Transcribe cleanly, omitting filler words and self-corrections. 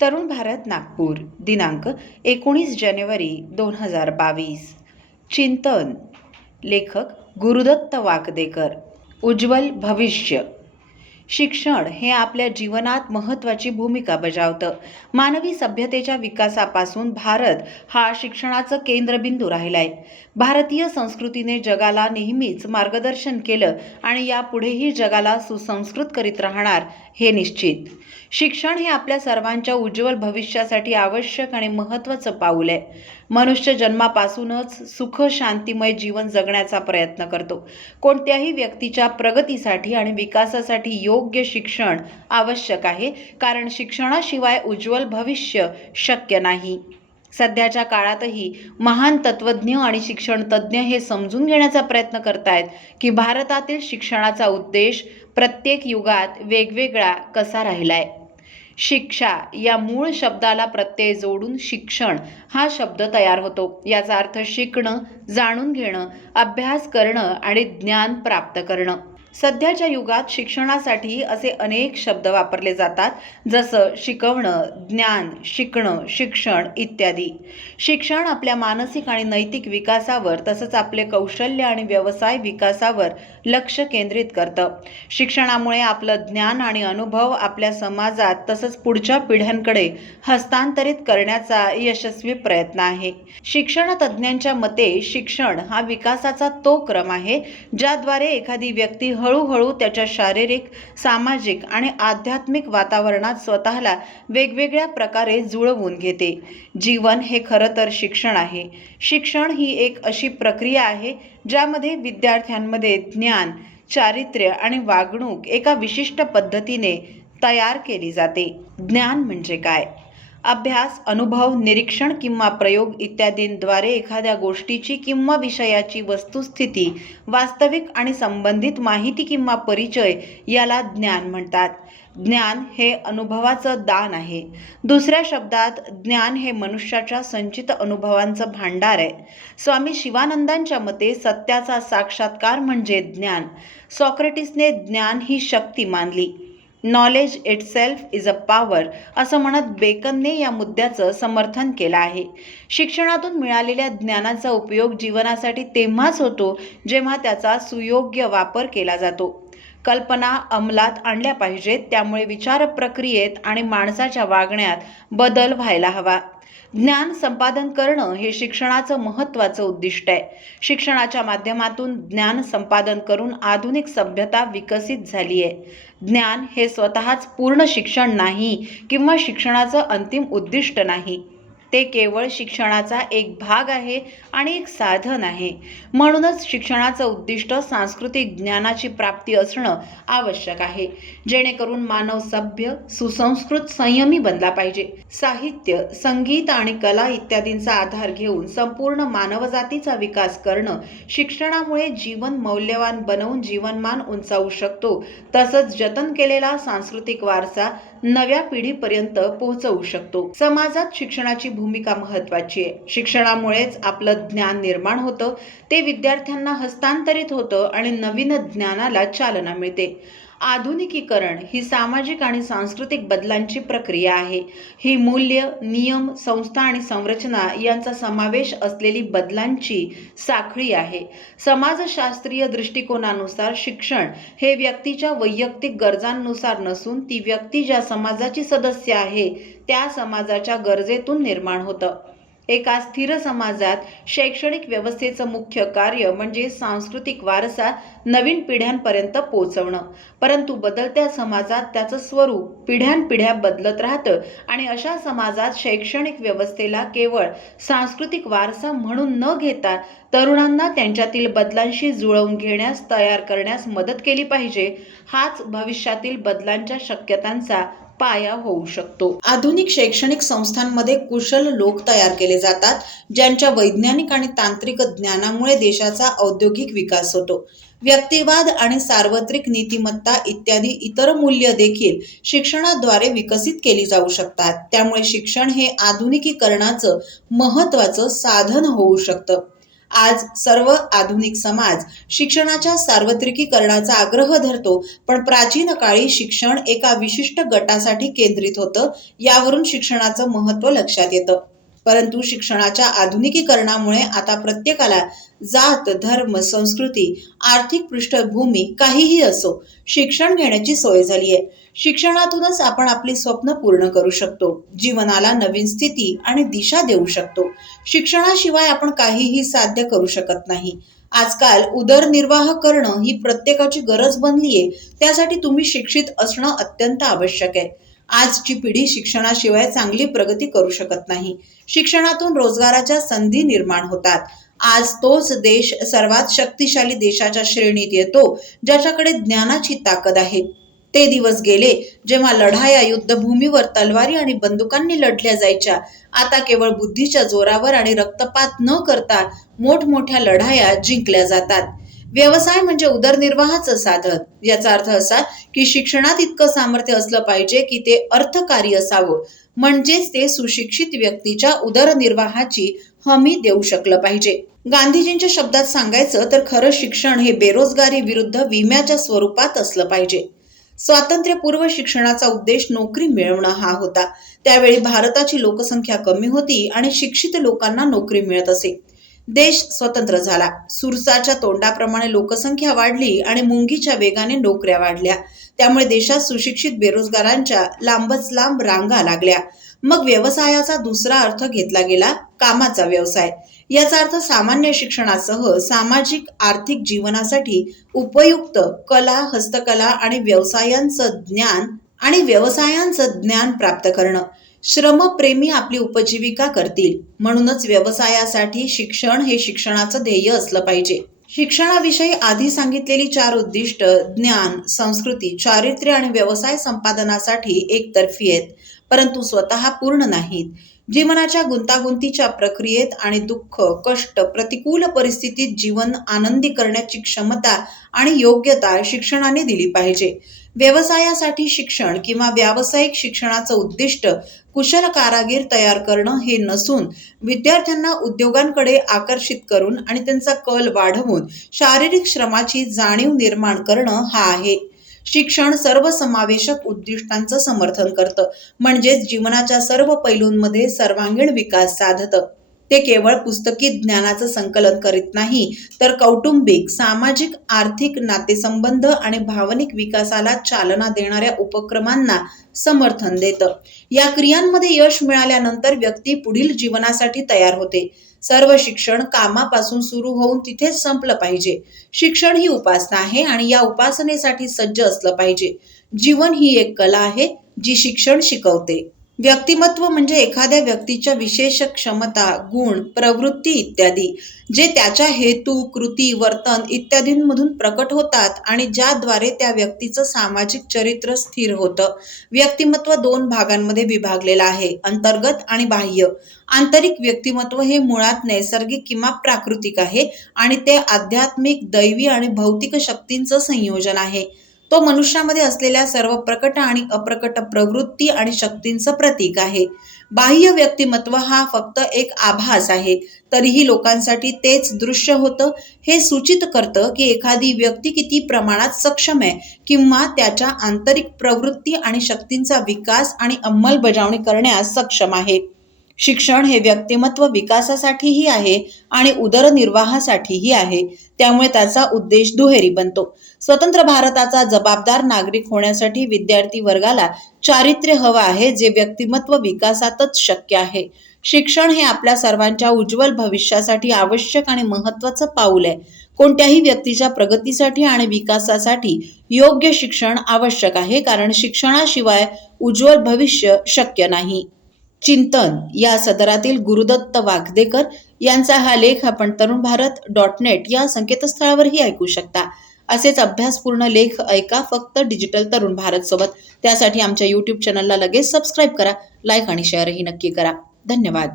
तरुण भारत नागपूर दिनांक 19 जानेवारी 2022. चिंतन. लेखक गुरुदत्त वाकदेकर. उज्ज्वल भविष्य. शिक्षण हे आपल्या जीवनात महत्त्वाची भूमिका बजावतं. मानवी सभ्यतेच्या विकासापासून भारत हा शिक्षणाचं केंद्रबिंदू राहिलाय. भारतीय संस्कृतीने जगाला नेहमीच मार्गदर्शन केलं आणि यापुढेही जगाला सुसंस्कृत करीत राहणार हे निश्चित. शिक्षण हे आपल्या सर्वांच्या उज्ज्वल भविष्यासाठी आवश्यक आणि महत्त्वाचं पाऊल आहे. मनुष्य जन्मापासूनच सुख शांतिमय जीवन जगण्याचा प्रयत्न करतो. कोणत्याही व्यक्तीच्या प्रगतीसाठी आणि विकासासाठी योग्य शिक्षण आवश्यक आहे, कारण शिक्षणाशिवाय उज्ज्वल भविष्य शक्य नाही. सध्याच्या काळातही महान तत्त्वज्ञ आणि शिक्षण तज्ज्ञ हे समजून घेण्याचा प्रयत्न करतायत की भारतातील शिक्षणाचा उद्देश प्रत्येक युगात वेगवेगळा कसा राहिलाय. शिक्षा या मूळ शब्दाला प्रत्यय जोडून शिक्षण हा शब्द तयार होतो. याचा अर्थ शिकणं, जाणून घेणं, अभ्यास करणं आणि ज्ञान प्राप्त करणं. सध्याच्या युगात शिक्षणासाठी असे अनेक शब्द वापरले जातात, जसं शिकवणं, ज्ञान, शिकणं, शिक्षण इत्यादी. शिक्षण आपल्या मानसिक आणि नैतिक विकासावर तसंच आपले कौशल्य आणि व्यवसाय विकासावर लक्ष केंद्रित करतं. शिक्षणामुळे आपलं ज्ञान आणि अनुभव आपल्या समाजात तसंच पुढच्या पिढ्यांकडे हस्तांतरित करण्याचा यशस्वी प्रयत्न आहे. शिक्षण तज्ज्ञांच्या मते शिक्षण हा विकासाचा तो क्रम आहे ज्याद्वारे एखादी व्यक्ती हळूहळू त्याच्या शारीरिक, सामाजिक आणि आध्यात्मिक वातावरणात स्वतःला वेगवेगळ्या प्रकारे जुळवून घेते. जीवन हे खरं तर शिक्षण आहे. शिक्षण ही एक अशी प्रक्रिया आहे ज्यामध्ये विद्यार्थ्यांमध्ये ज्ञान, चारित्र्य आणि वागणूक एका विशिष्ट पद्धतीने तयार केली जाते. ज्ञान म्हणजे काय? अभ्यास, अनुभव, निरीक्षण किंवा प्रयोग इत्यादींद्वारे एखाद्या गोष्टीची किंवा विषयाची वस्तुस्थिती, वास्तविक आणि संबंधित माहिती किंवा परिचय याला ज्ञान म्हणतात. ज्ञान हे अनुभवाचं दान आहे. दुसऱ्या शब्दात ज्ञान हे मनुष्याच्या संचित अनुभवांचं भांडार आहे. स्वामी शिवानंदांच्या मते सत्याचा साक्षात्कार म्हणजे ज्ञान. सॉक्रेटिसने ज्ञान ही शक्ती मानली. Knowledge itself is a power असं म्हणत बेकनने या मुद्द्याचं समर्थन केलं आहे. शिक्षणातून मिळालेल्या ज्ञानाचा उपयोग जीवनासाठी तेव्हाच होतो जेव्हा त्याचा सुयोग्य वापर केला जातो. कल्पना अंमलात आणल्या पाहिजेत, त्यामुळे विचार प्रक्रियेत आणि माणसाच्या वागण्यात बदल व्हायला हवा. ज्ञान संपादन करणं हे शिक्षणाचं महत्त्वाचं उद्दिष्ट आहे. शिक्षणाच्या माध्यमातून ज्ञान संपादन करून आधुनिक सभ्यता विकसित झाली आहे. ज्ञान हे स्वतःच पूर्ण शिक्षण नाही किंवा शिक्षणाचं अंतिम उद्दिष्ट नाही. ते केवळ शिक्षणाचा एक भाग आहे आणि एक साधन आहे. म्हणूनच शिक्षणाचं उद्दिष्ट सांस्कृतिक ज्ञानाची प्राप्ती असणं आवश्यक आहे, जेणेकरून मानव सभ्य, सुसंस्कृत, संयमी बनला पाहिजे. साहित्य, संगीत आणि कला इत्यादींचा आधार घेऊन संपूर्ण मानवजातीचा विकास करणं शिक्षणामुळे जीवन मौल्यवान बनवून जीवनमान उंचावू शकतो. तसंच जतन केलेला सांस्कृतिक वारसा नव्या पिढीपर्यंत पोहोचवू शकतो. समाजात शिक्षणाची भूमिका महत्त्वाची आहे. शिक्षणामुळेच आपलं ज्ञान निर्माण होतं, ते विद्यार्थ्यांना हस्तांतरित होतं आणि नवीन ज्ञानाला चालना मिळते. आधुनिकीकरण ही सामाजिक आणि सांस्कृतिक बदलांची प्रक्रिया आहे. ही मूल्य, नियम, संस्था आणि संरचना यांचा समावेश असलेली बदलांची साखळी आहे. समाजशास्त्रीय दृष्टिकोनानुसार शिक्षण हे व्यक्तीच्या वैयक्तिक गरजांनुसार नसून ती व्यक्ती ज्या समाजाची सदस्य आहे त्या समाजाच्या गरजेतून निर्माण होतं. एका स्थिर समाजात शैक्षणिक व्यवस्थेचं मुख्य कार्य म्हणजे सांस्कृतिक वारसा नवीन पिढ्यांपर्यंत पोहोचवणं. परंतु बदलत्या समाजात त्याचं स्वरूप पिढ्यानपिढ्या बदलत राहतं आणि अशा समाजात शैक्षणिक व्यवस्थेला केवळ सांस्कृतिक वारसा म्हणून न घेता तरुणांना त्यांच्यातील बदलांशी जुळवून घेण्यास तयार करण्यास मदत केली पाहिजे. हाच भविष्यातील बदलांच्या शक्यतांचा पाया होऊ शकतो. आधुनिक शैक्षणिक संस्थांमध्ये कुशल लोक तयार केले जातात, ज्यांच्या वैज्ञानिक आणि तांत्रिक ज्ञानामुळे देशाचा औद्योगिक विकास होतो. व्यक्तिवाद आणि सार्वत्रिक नीतिमत्ता इत्यादी इतर मूल्य देखील शिक्षणाद्वारे विकसित केली जाऊ शकतात. त्यामुळे शिक्षण हे आधुनिकीकरणाचं महत्त्वाचं साधन होऊ शकतं. आज सर्व आधुनिक समाज शिक्षणाच्या सार्वत्रिकीकरणाचा आग्रह धरतो, पण प्राचीन काळी शिक्षण एका विशिष्ट गटासाठी केंद्रित होतं. यावरून शिक्षणाचं महत्त्व लक्षात येतं. परंतु शिक्षणाच्या आधुनिकीकरणामुळे आता प्रत्येकाला जात, धर्म, संस्कृती, आर्थिक पृष्ठभूमी काहीही असो, शिक्षण घेण्याची सोय झाली आहे. शिक्षणातूनच आपण आपली स्वप्न पूर्ण करू शकतो, जीवनाला नवीन स्थिती आणि दिशा देऊ शकतो. शिक्षणाशिवाय आपण काहीही साध्य करू शकत नाही. आजकाल उदरनिर्वाह करणं ही प्रत्येकाची गरज बनलीये. त्यासाठी तुम्ही शिक्षित असणं अत्यंत आवश्यक आहे. आजची पिढी शिक्षणाशिवाय चांगली प्रगती करू शकत नाही. शिक्षणातून रोजगाराच्या संधी निर्माण होतात. आज तोच देश सर्वात शक्तिशाली देशाच्या श्रेणीत येतो ज्याच्याकडे ज्ञानाची ताकद आहे. ते दिवस गेले जेव्हा लढाया युद्धभूमीवर तलवारी आणि बंदुकांनी लढल्या जायच्या. आता केवळ बुद्धीच्या जोरावर आणि रक्तपात न करता मोठमोठ्या लढाया जिंकल्या जातात. व्यवसाय म्हणजे उदरनिर्वाहाचं साधन. याचा अर्थ असा की शिक्षणात इतकं सामर्थ्य असलं पाहिजे की ते अर्थकारी असावं, म्हणजेच ते सुशिक्षित व्यक्तीच्या उदरनिर्वाहाची हमी देऊ शकलं पाहिजे. गांधीजींच्या शब्दात सांगायचं तर खरं शिक्षण हे बेरोजगारी विरुद्ध विम्याच्या स्वरूपात असलं पाहिजे. स्वातंत्र्यपूर्व शिक्षणाचा उद्देश नोकरी मिळवणं हा होता. त्यावेळी भारताची लोकसंख्या कमी होती आणि शिक्षित लोकांना नोकरी मिळत असे. देश स्वतंत्र झाला. सुरसाच्या तोंडाप्रमाणे लोकसंख्या वाढली आणि मुंगीच्या वेगाने नोकऱ्या वाढल्या. त्यामुळे देशात सुशिक्षित बेरोजगारांच्या लांबच लांब रांगा लागल्या. मग व्यवसायाचा दुसरा अर्थ घेतला गेला, कामाचा व्यवसाय. याचा अर्थ सामान्य शिक्षणासह सामाजिक आर्थिक जीवनासाठी उपयुक्त कला, हस्तकला आणि व्यवसायांचं ज्ञान प्राप्त करणं. श्रमप्रेमी आपली उपजीविका करतील. म्हणूनच व्यवसायासाठी शिक्षण हे शिक्षणाचं ध्येय असलं पाहिजे. शिक्षणाविषयी आधी सांगितलेली 4 उद्दिष्ट ज्ञान, संस्कृती, चारित्र्य आणि व्यवसाय संपादनासाठी एकतर्फी आहेत, परंतु स्वतः पूर्ण नाहीत. जीवनाच्या गुंतागुंतीच्या प्रक्रियेत आणि दुःख, कष्ट, प्रतिकूल परिस्थितीत जीवन आनंदी करण्याची क्षमता आणि योग्यता शिक्षणाने दिली पाहिजे. व्यवसायासाठी शिक्षण किंवा व्यावसायिक शिक्षणाचं उद्दिष्ट कुशल कारागीर तयार करणं हे नसून विद्यार्थ्यांना उद्योगांकडे आकर्षित करून आणि त्यांचा कल वाढवून शारीरिक श्रमाची जाणीव निर्माण करणं हा आहे. शिक्षण सर्वसमावेशक उद्दिष्टांचं समर्थन करतं, म्हणजेच जीवनाच्या सर्व पैलूंमध्ये सर्वांगीण विकास साधतं. ते केवळ पुस्तकी ज्ञानाचं संकलन करीत नाही, तर कौटुंबिक, सामाजिक, आर्थिक, नातेसंबंध आणि भावनिक विकासाला चालना देणाऱ्या उपक्रमांना समर्थन देतं. या क्रियांमध्ये यश मिळाल्यानंतर व्यक्ती पुढील जीवनासाठी तयार होते. सर्व शिक्षण कामापासून सुरू होऊन तिथेच संपलं पाहिजे. शिक्षण ही उपासना आहे आणि या उपासनेसाठी सज्ज असलं पाहिजे. जीवन ही एक कला आहे जी शिक्षण शिकवते. व्यक्तिमत्व म्हणजे एखाद्या व्यक्तीच्या विशेष क्षमता, गुण, प्रवृत्ती इत्यादी, जे त्याच्या हेतू, कृती, वर्तन इत्यादींमधून प्रकट होतात आणि ज्याद्वारे त्या व्यक्तीचं सामाजिक चरित्र स्थिर होतं. व्यक्तिमत्व 2 भागांमध्ये विभागलेलं आहे, अंतर्गत आणि बाह्य. आंतरिक व्यक्तिमत्व हे मुळात नैसर्गिक किंवा प्राकृतिक आहे आणि ते आध्यात्मिक, दैवी आणि भौतिक शक्तींचं संयोजन आहे. तो मनुष्यामध्ये असलेल्या सर्व प्रकट आणि अप्रकट प्रवृत्ती आणि शक्तींचं प्रतीक आहे. बाह्य व्यक्तिमत्व हा फक्त एक आभास आहे, तरीही लोकांसाठी तेच दृश्य होतं. हे सूचित करतं की एखादी व्यक्ती किती प्रमाणात सक्षम आहे किंवा त्याच्या आंतरिक प्रवृत्ती आणि शक्तींचा विकास आणि अंमलबजावणी करण्यास सक्षम आहे. शिक्षण हे व्यक्तिमत्व विकासासाठीही आहे आणि उदरनिर्वाहासाठीही आहे. त्यामुळे त्याचा उद्देश दुहेरी बनतो. स्वतंत्र भारताचा जबाबदार नागरिक होण्यासाठी विद्यार्थी वर्गाला चारित्र्य हवं आहे, जे व्यक्तिमत्व विकासातच शक्य आहे. शिक्षण हे आपल्या सर्वांच्या उज्ज्वल भविष्यासाठी आवश्यक आणि महत्त्वाचं पाऊल आहे. कोणत्याही व्यक्तीच्या प्रगतीसाठी आणि विकासासाठी योग्य शिक्षण आवश्यक आहे, कारण शिक्षणाशिवाय उज्ज्वल भविष्य शक्य नाही. चिंतन या सदरातील गुरुदत्त वागदेकर यांचा हा लेख आपण तरुणभारत.net या संकेतस्थळावरही ऐकू शकता. असेच अभ्यासपूर्ण लेख ऐका फक्त डिजिटल तरुण भारत सोबत. त्यासाठी आमच्या YouTube चॅनलला लगेच सबस्क्राईब करा, लाईक आणि शेअरही नक्की करा. धन्यवाद.